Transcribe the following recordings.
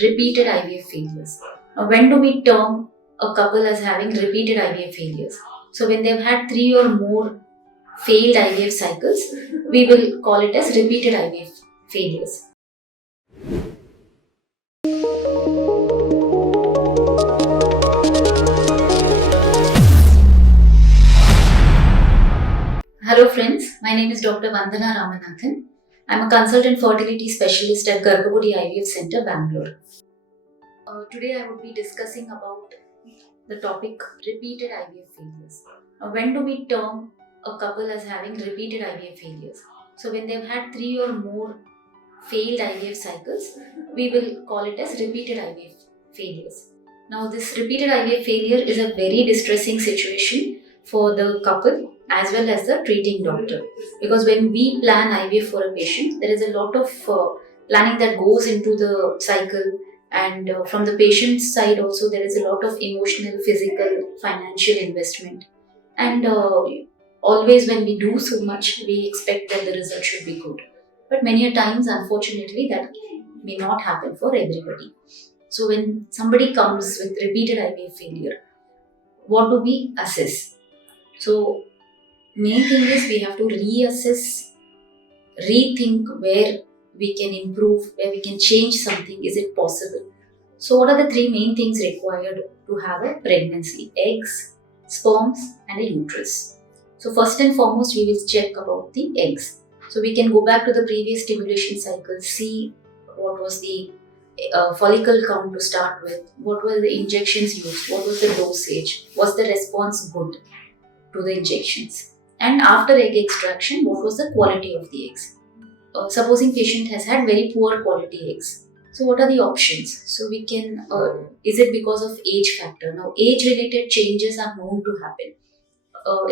repeated IVF failures. Now, when do we term a couple as having repeated IVF failures? So, when they've had 3 or more failed IVF cycles, we will call it as repeated IVF failures. Hello friends, my name is Dr. Vandana Ramanathan. I'm a consultant fertility specialist at IVF Center, Bangalore. Today I would be discussing about the topic repeated IVF failures. Now, when do we term a couple as having repeated IVF failures? So when they've had 3 or more failed IVF cycles, we will call it as repeated IVF failures. Now this repeated IVF failure is a very distressing situation for the couple as well as the treating doctor, because when we plan IVF for a patient, there is a lot of planning that goes into the cycle, and from the patient's side also there is a lot of emotional, physical, financial investment, and always when we do so much, we expect that the result should be good, but many a times unfortunately that may not happen for everybody. So when somebody comes with repeated IVF failure, what do we assess? So main thing is we have to reassess, rethink where we can improve, where we can change something. Is it possible? So what are the 3 main things required to have a pregnancy? Eggs, sperms and a uterus. So first and foremost we will check about the eggs. So we can go back to the previous stimulation cycle, see what was the follicle count to start with, what were the injections used, what was the dosage, was the response good to the injections, and after egg extraction, what was the quality of the eggs. Supposing patient has had very poor quality eggs, so what are the options? So we can, is it because of age factor? Now age related changes are known to happen.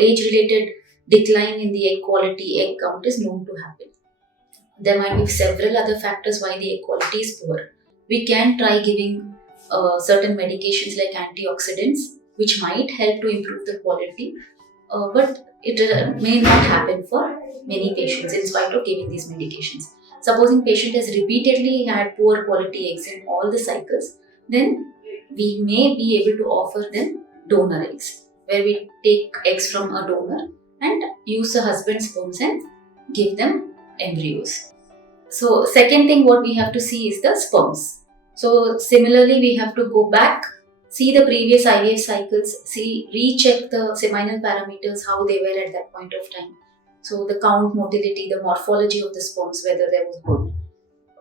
Age related decline in the egg quality, egg count is known to happen. There might be several other factors why the egg quality is poor. We can try giving certain medications like antioxidants, which might help to improve the quality, but it may not happen for many patients in spite of giving these medications. Supposing patient has repeatedly had poor quality eggs in all the cycles, then we may be able to offer them donor eggs, where we take eggs from a donor and use the husband's sperms and give them embryos. So second thing what we have to see is the sperms. So similarly we have to go back, see the previous IVF cycles, recheck the seminal parameters, how they were at that point of time. So the count, motility, the morphology of the sperms, whether they was good.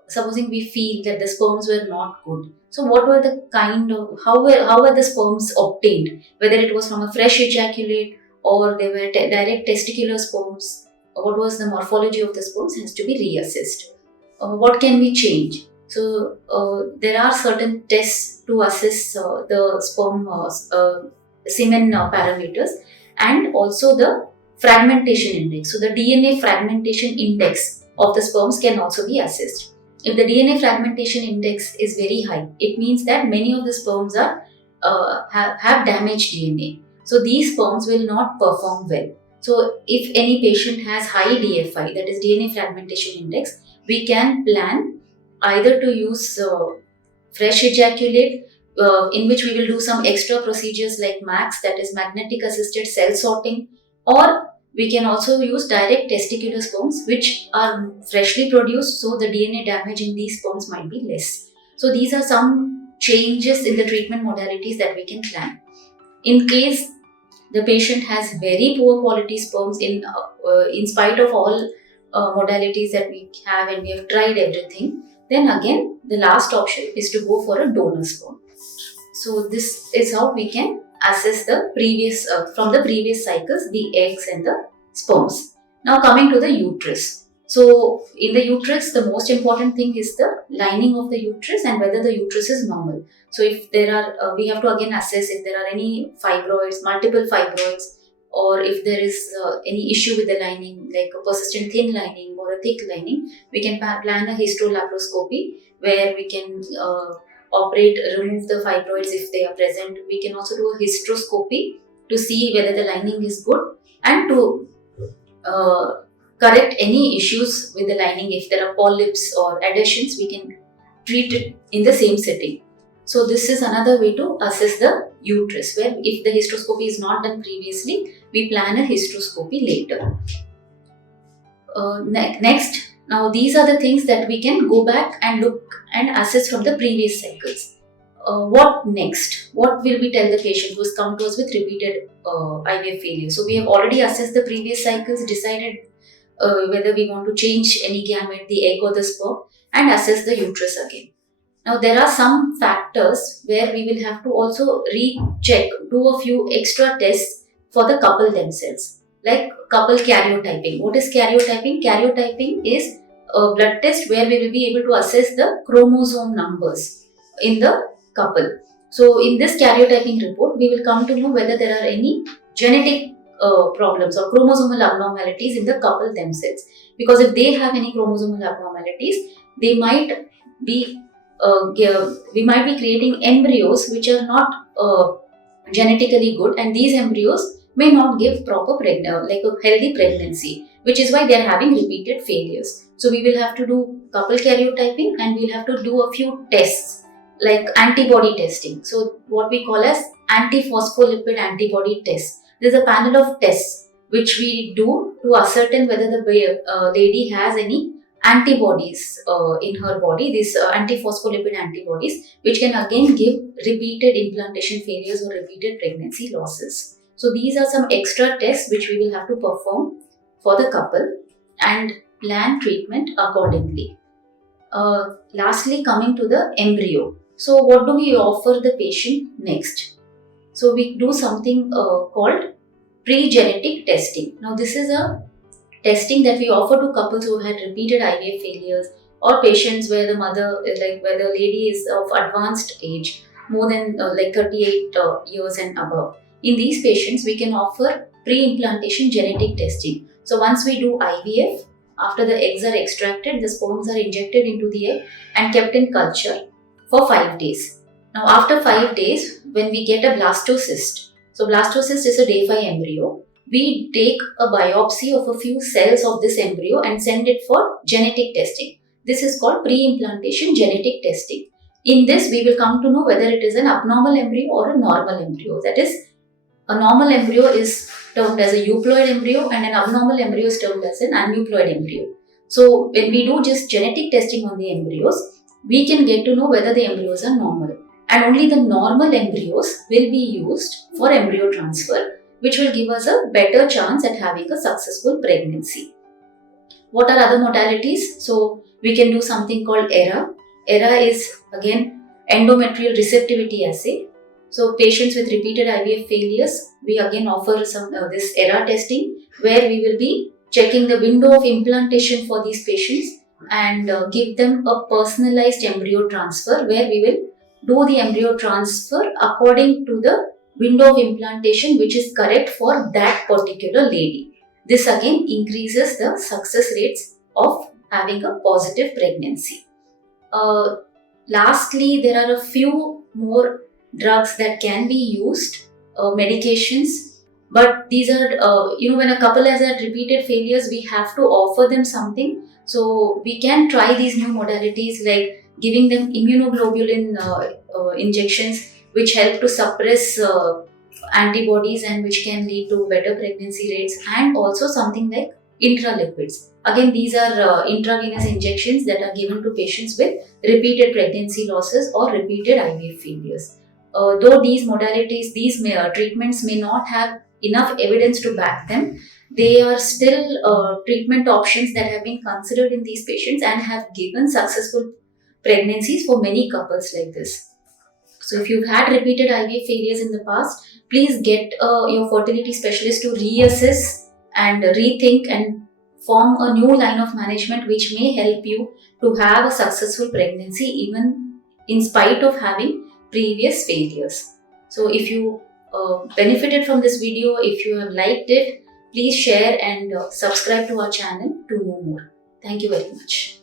Supposing we feel that the sperms were not good, so what were the kind of, how were the sperms obtained? Whether it was from a fresh ejaculate or they were direct testicular sperms, what was the morphology of the sperms has to be reassessed. What can we change? So there are certain tests to assess the sperm semen parameters, and also the fragmentation index. So the DNA fragmentation index of the sperms can also be assessed. If the DNA fragmentation index is very high, it means that many of the sperms are have damaged DNA. So these sperms will not perform well. So if any patient has high DFI, that is DNA fragmentation index, we can plan either to use fresh ejaculate, in which we will do some extra procedures like MAX, that is magnetic assisted cell sorting, or we can also use direct testicular sperms which are freshly produced, so the DNA damage in these sperms might be less. So these are some changes in the treatment modalities that we can plan. In case the patient has very poor quality sperms, in spite of all modalities that we have and we have tried everything, then again the last option is to go for a donor sperm. So this is how we can assess the previous from the previous cycles, the eggs and the sperms. Now coming to the uterus. So in the uterus, the most important thing is the lining of the uterus and whether the uterus is normal. So if there are, we have to again assess if there are any fibroids, multiple fibroids, or if there is any issue with the lining, like a persistent thin lining or a thick lining, we can plan a hysterolaparoscopy where we can operate, remove the fibroids if they are present. We can also do a hysteroscopy to see whether the lining is good, and to correct any issues with the lining. If there are polyps or adhesions, we can treat it in the same setting. So this is another way to assess the uterus, where if the hysteroscopy is not done previously, we plan a hysteroscopy later. Next, now these are the things that we can go back and look and assess from the previous cycles. What next? What will we tell the patient who has come to us with repeated IVF failure? So we have already assessed the previous cycles, decided whether we want to change any gamete, the egg or the sperm, and assess the uterus again. Now there are some factors where we will have to also recheck, do a few extra tests for the couple themselves, like couple karyotyping. What is karyotyping? Karyotyping is a blood test where we will be able to assess the chromosome numbers in the couple. So in this karyotyping report, we will come to know whether there are any genetic problems or chromosomal abnormalities in the couple themselves. Because if they have any chromosomal abnormalities, they might be we might be creating embryos which are not genetically good, and these embryos may not give proper like a healthy pregnancy, which is why they are having repeated failures. So we will have to do couple karyotyping, and we'll have to do a few tests like antibody testing. So what we call as antiphospholipid antibody test. There's a panel of tests which we do to ascertain whether the lady has any antibodies in her body, these antiphospholipid antibodies, which can again give repeated implantation failures or repeated pregnancy losses. So these are some extra tests which we will have to perform for the couple and plan treatment accordingly. Lastly, coming to the embryo. So what do we offer the patient next? So we do something called pre-genetic testing. Now this is a testing that we offer to couples who had repeated IVF failures, or patients where the mother, where the lady is of advanced age, more than 38 years and above. In these patients, we can offer pre-implantation genetic testing. So once we do IVF, after the eggs are extracted, the sperms are injected into the egg and kept in culture for 5 days. Now after 5 days, when we get a blastocyst, so blastocyst is a day 5 embryo, we take a biopsy of a few cells of this embryo and send it for genetic testing. This is called pre-implantation genetic testing. In this, we will come to know whether it is an abnormal embryo or a normal embryo. That is, a normal embryo is termed as a euploid embryo and an abnormal embryo is termed as an aneuploid embryo. So when we do just genetic testing on the embryos, we can get to know whether the embryos are normal. And only the normal embryos will be used for embryo transfer, which will give us a better chance at having a successful pregnancy. What are other modalities? So we can do something called ERA. ERA is again endometrial receptivity assay. So patients with repeated IVF failures, we again offer some this ERA testing, where we will be checking the window of implantation for these patients and give them a personalized embryo transfer, where we will do the embryo transfer according to the window of implantation which is correct for that particular lady. This again increases the success rates of having a positive pregnancy. Lastly, there are a few more drugs that can be used, medications, but these are, when a couple has had repeated failures, we have to offer them something. So we can try these new modalities like giving them immunoglobulin injections, which help to suppress antibodies and which can lead to better pregnancy rates, and also something like intralipids. Again, these are intravenous injections that are given to patients with repeated pregnancy losses or repeated IVF failures. Though these modalities, these treatments may not have enough evidence to back them, they are still treatment options that have been considered in these patients and have given successful pregnancies for many couples like this. So if you've had repeated IVF failures in the past, please get your fertility specialist to reassess and rethink and form a new line of management which may help you to have a successful pregnancy even in spite of having previous failures. So if you benefited from this video, if you have liked it, please share and subscribe to our channel to know more. Thank you very much.